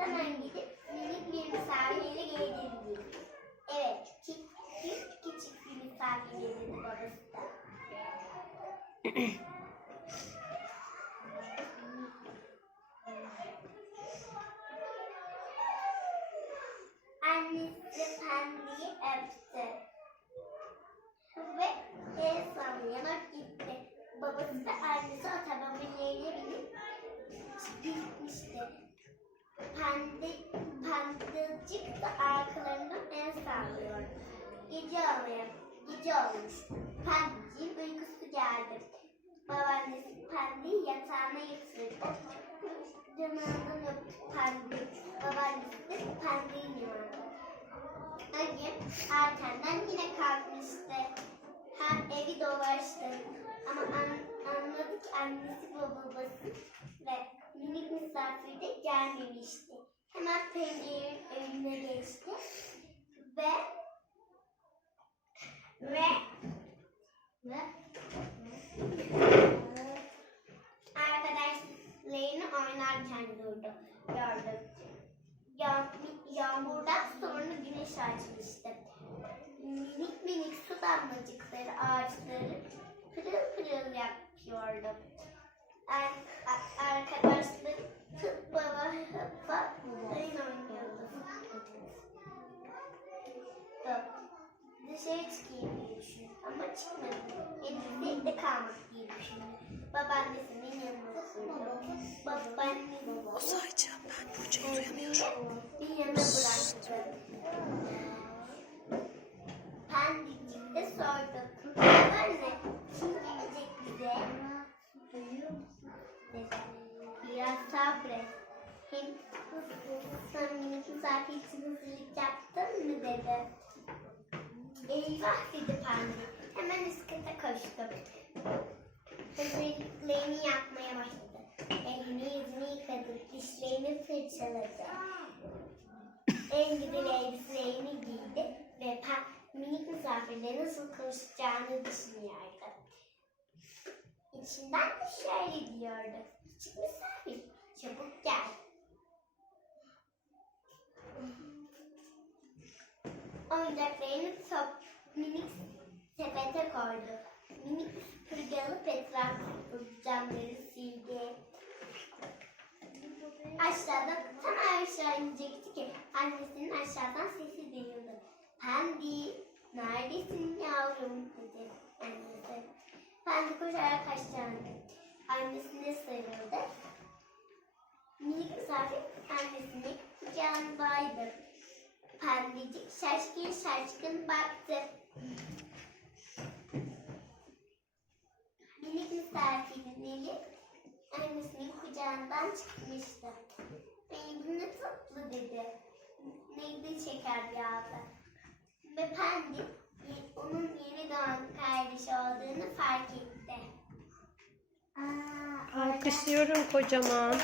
hemen gidip minik bir misafiri geldirdi. Evet, küçük, küçük, küçük bir misafir gelirdi babası da. Annesi Pandi'yi öptü. Ve en son yanak gitti. Babası da Pende, pendicik de arkalarından el sallıyor. Gece oluyor. Gece olmuş. Pendiciğin uykusu geldi. Babaannesi Pendi'yi yatağına yatırdı. Yanağından öptü Pendi. Babaannesi de yanında. O gün erkenden yine kalkmıştı. Her evi dolaştı. Ama an, anladı ki annesi babası ve minik misafir de gelmemişti. Hemen pencerenin önüne geçti ve ve ve arkadaşlarını oynarken durdu. Gördüm. Ya, yağmurdan sonra güneş açmıştı. Minik minik su damlacıkları ağaçları pırıl pırıl yapıyordu. Er, a- arkadaşlar Dışarı çıkayım diye düşündü ama çıkmadı. Evde kalmak diye düşündü. Babaannesinin yanına oturdu. Babaannesinin Uzayacağım ben Burcu'yu duyamıyorum. bir yana bıraktı. Pendicik de sordu. Anne, kim gelecek bize? Duyuyor musun? Biraz sabret. Hem sen minik misafir için hazırlık yaptın mı dedi. Eyvah dedi Pendi. Hemen üst kata koştu. Hazırlıklarını yapmaya başladı. Elini yüzünü yıkadı. Dişlerini fırçaladı. En güzel elbiselerini giydi ve minik misafirle nasıl konuşacağını düşünüyordu. İçinden de şöyle diyordu. Küçük misafir, çabuk gel. Oyuncaklarını top, minik sepete koydu. Minik süpürge alıp etrafı camları sildi. Aşağıda tam aşağı inecekti ki annesinin aşağıdan sesi duyuldu. Pendi, neredesin yavrum dedi annesi. Pendi koşarak aşağı. Annesine sarıldı. Minik misafir annesinin kucağındaydı. Pendicik şaşkın şaşkın baktı. Kucağından çıkmıştı. Ne tatlı dedi. Neydi şeker yağdı. Ve Pendi y- onun yeni doğan kardeşi olduğunu fark etti. Aa, Alkışlıyorum kocaman.